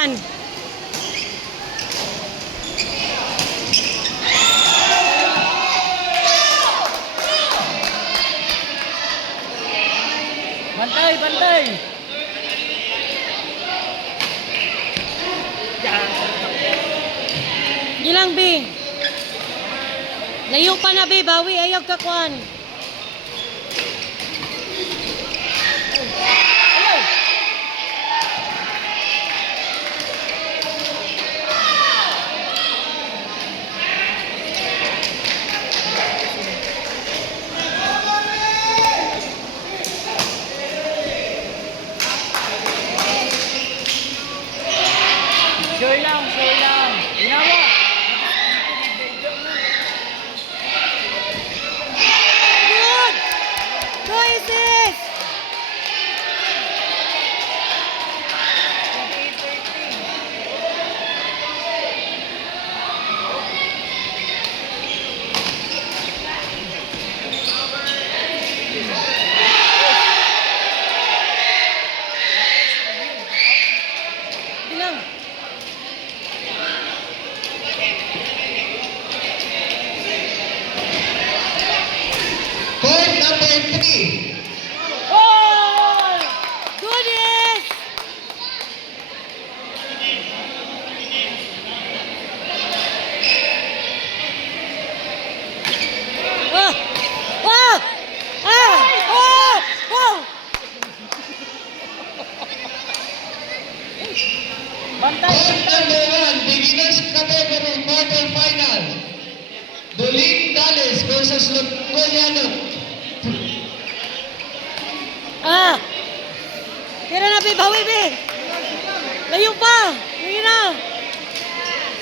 Kwan. Bantay, bantay. Gilang, B. Layo pa na, B. Bawi, ayaw ka, Kwan. Sure lang, sure lang. Ginawa. Good! Go, Isis! Gilang. Court number 3. Oh! Goodness! Oh! Oh! Ah! Oh! Oh! Bantay, Court bantay. number 1, beginners category quarterfinal. Dolin Dales versus Lucoliano. Ah! Tira na, be. Bawi, be. Layo pa. Layo na.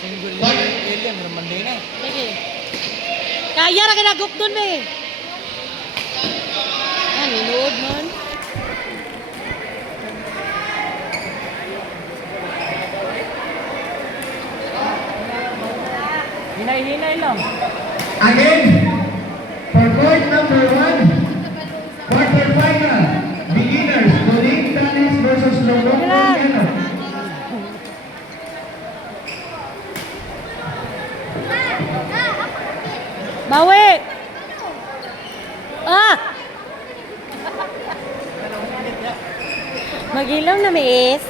Single William, ramanday na. Sige. Kaya na kinagok dun, be. Ah, ninuod man. Hinay-hinay lang. Again, for court number 1, quarterfinal. Beginners, Dolin Dales versus Lucoliano. Bawi. Ah! Magilaw na, miss.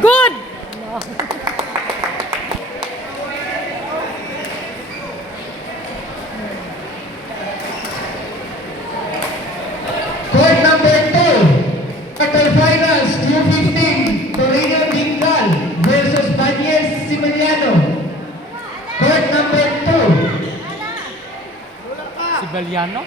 Good! Court number 2, quarterfinals, U15, Torino Dingal versus Bañez Similiano. Court number 2. Si Baliano.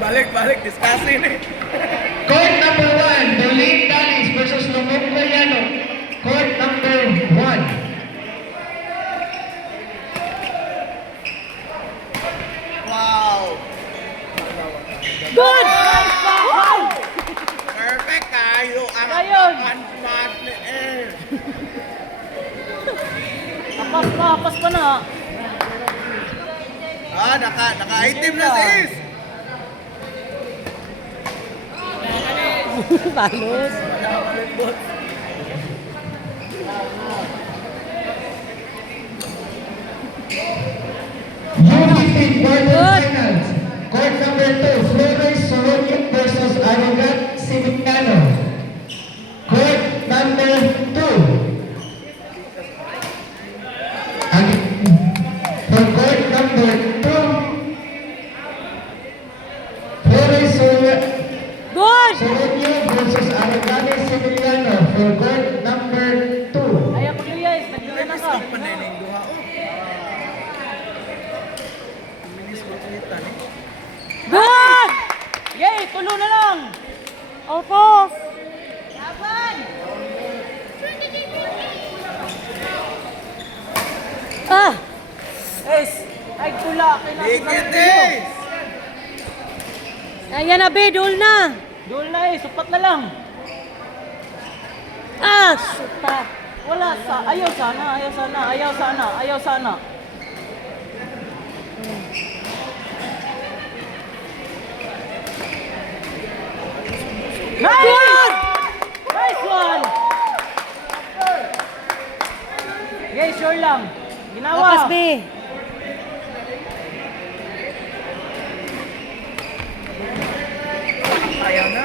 Balik, discussing eh. Court number 1, Dolin Dalis versus Lumong Galiano. Court number 1. Good! Perfect kayo ang Ayun. smart ni Air. Apas pa na. Naka-item na si Is. Balos. U15 quarterfinals. Court number 2, Flores Soronic versus Arrogat Similiano. Court number 2. For court number 2, Flores Good! Soronio versus Arrogane Similiano. For court number 2. Ayaw ko guys, nagdura na ka. Panayin duha o. Minis ko kita ni. Good! Yay, tulo na lang. Alpos! Ah! Yes. Ay, pula. Dikit Is. Ayan na, be. Dul na. Doon na eh, supat na lang. Ah! Suta. Ayaw sana. Nice! Good! Nice one! Okay, sure lang. Ginawa. Lapas B. Ayaw na.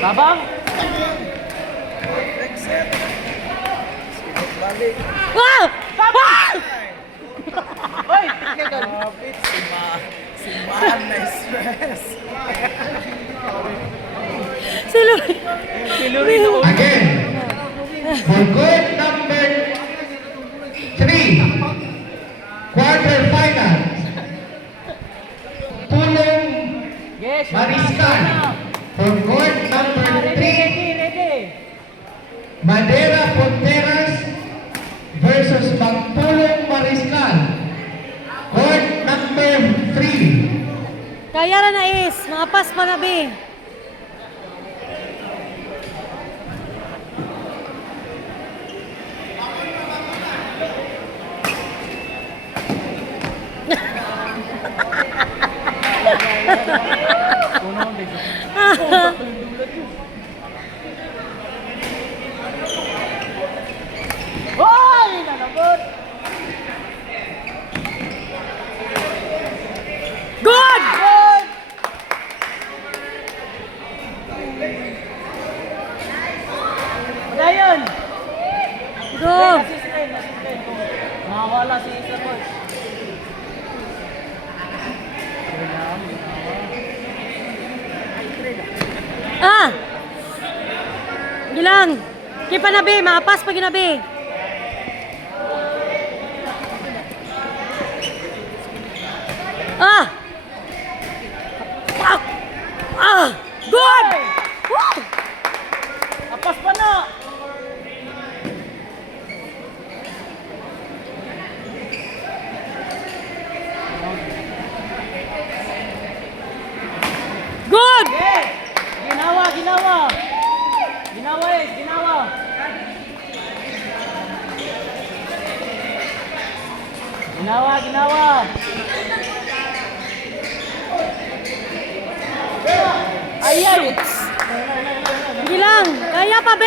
Tabang. Next set. Sikot balik. Wow! Wow! Oy, technical. Kapit si Man na stress. Si Louie. Si Lorino. Again, for court number 3, quarterfinals. Pulong Yes, sure Mariscal. For court number 3, Ready. Madera Ponteras versus Magpulong Mariscal. Court number 3. Kaya na is. Mapas pa na B. Hoy, nanagot. Good! Good. Dayon. Go! Assistant. Nakawala si Isa Boy. Ah! Gilang. Kipa na B. Mapas pa gina B. Ah! Ah! Ah! Good! Woo! Apas pa na. Good! Okay. Ginawa. Ginawa. Ay. Gilang. Kaya pa B.